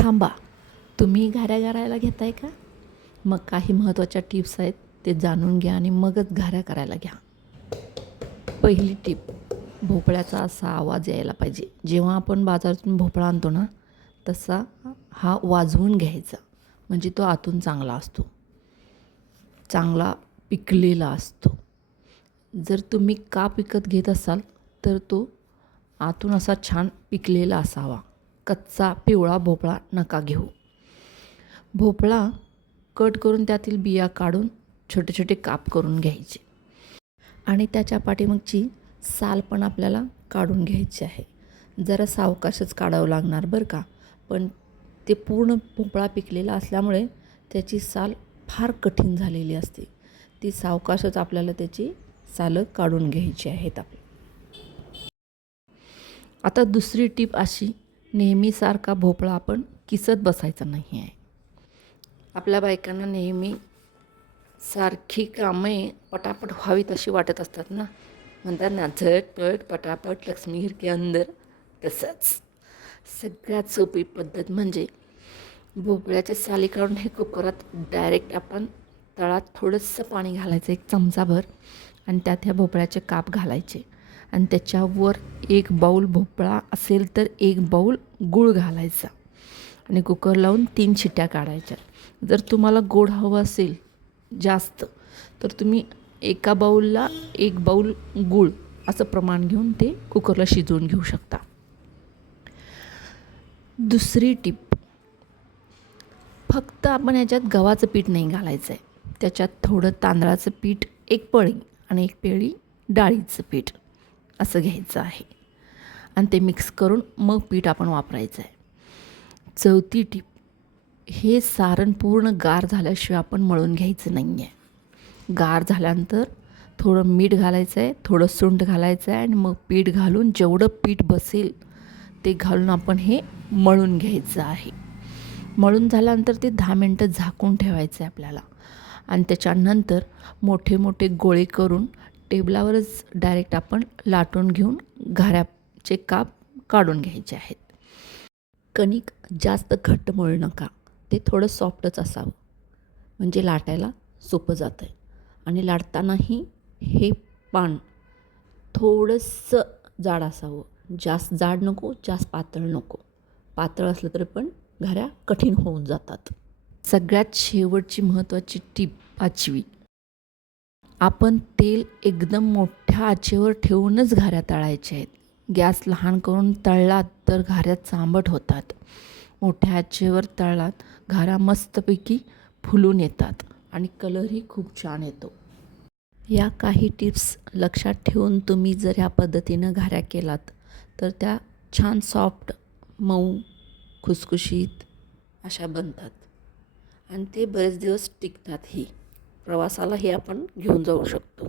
थांबा, तुम्ही घाऱ्या करायला घेताय का? मग काही महत्त्वाच्या टिप्स आहेत ते जाणून घ्या आणि मगच घाऱ्या करायला घ्या. पहिली टिप, भोपळ्याचा असा आवाज यायला पाहिजे. जेव्हा आपण बाजारातून भोपळा आणतो ना, तसा हा वाजवून घ्यायचा, म्हणजे तो आतून चांगला असतो, चांगला पिकलेला असतो. जर तुम्ही काप विकत घेत असाल तर तो आतून असा छान पिकलेला असावा. कच्चा पिवळा भोपळा नका घेऊ. भोपळा कट करून त्यातील बिया काढून छोटे छोटे काप करून घ्यायचे आणि त्याच्या पाठीमागची साल पण आपल्याला काढून घ्यायची आहे. जरा सावकाशच काढावं लागणार बरं का, पण ते पूर्ण भोपळा पिकलेला असल्यामुळे त्याची साल फार कठीण झालेली असते. ती सावकाशच आपल्याला त्याची सालं काढून घ्यायची आहेत आता दुसरी टीप अशी, नेहमीसारखा भोपळा आपण किसत बसायचा नाही आहे. आपल्या बायकांना नेहमी सारखी कामे पटापट व्हावीत अशी वाटत असतात ना, म्हणतात ना झटपट पटापट लक्ष्मी घर के अंदर. तसंच सगळ्यात सोपी पद्धत म्हणजे भोपळ्याचे साली काढून हे कुकरात डायरेक्ट आपण तळात थोडंसं पाणी घालायचं, एक चमचाभर, आणि त्यात ह्या भोपळ्याचे काप घालायचे आणि त्याच्यावर 1 बाऊल भोपळा असेल तर 1 बाऊल गूळ घालायचा आणि कुकर लावून 3 शिट्ट्या काढायच्या. जर तुम्हाला गोड हवं असेल जास्त तर तुम्ही एका बाऊलला 1 बाऊल गूळ असं प्रमाण घेऊन ते कुकरला शिजवून घेऊ शकता. दुसरी टीप, फक्त आपण ह्याच्यात गव्हाचं पीठ नाही घालायचं आहे. त्याच्यात थोडं तांदळाचं पीठ 1 पळी आणि 1 पेळी डाळीचं पीठ असं घ्यायचं आहे आणि ते मिक्स करून मग पीठ आपण वापरायचं आहे. चौथी टीप, हे सारण पूर्ण गार झाल्याशिवाय आपण मळून घ्यायचं नाही आहे. गार झाल्यानंतर थोडं मीठ घालायचं आहे, थोडं सुंठ घालायचं आहे आणि मग पीठ घालून जेवढं पीठ बसेल ते घालून आपण हे मळून घ्यायचं आहे. मळून झाल्यानंतर ते 10 मिनटं झाकून ठेवायचं आहे आपल्याला आणि त्याच्यानंतर मोठे मोठे गोळे करून टेबलावरच डायरेक्ट आपण लाटून घेऊन घाऱ्याचे काप काढून घ्यायचे आहेत. कणिक जास्त घट्ट मळू नका, ते थोडं सॉफ्टच असावं, म्हणजे लाटायला सोपं जातं आहे. आणि लाटतानाही हे पान थोडंसं जाड असावं, जास्त जाड नको, जास्त पातळ नको. पातळ असलं तरी पण घाऱ्या कठीण होऊन जातात. सगळ्यात शेवटची महत्त्वाची टीप 5वी, आपण तेल एकदम मोठ्या आचेवर ठेवूनच घाऱ्या तळायच्या आहेत. गॅस लहान करून तळलात तर घाऱ्या चांबट होतात. मोठ्या आचेवर तळलात घाऱ्या मस्तपैकी फुलून येतात आणि कलरही खूप छान येतो. या काही टिप्स लक्षात ठेवून तुम्ही जर ह्या पद्धतीनं घाऱ्या केलात तर त्या छान सॉफ्ट, मऊ, खुसखुशीत अशा बनतात आणि ते बरेच दिवस टिकतातही. प्रवासालाही आपण घेऊन जाऊ शकतो.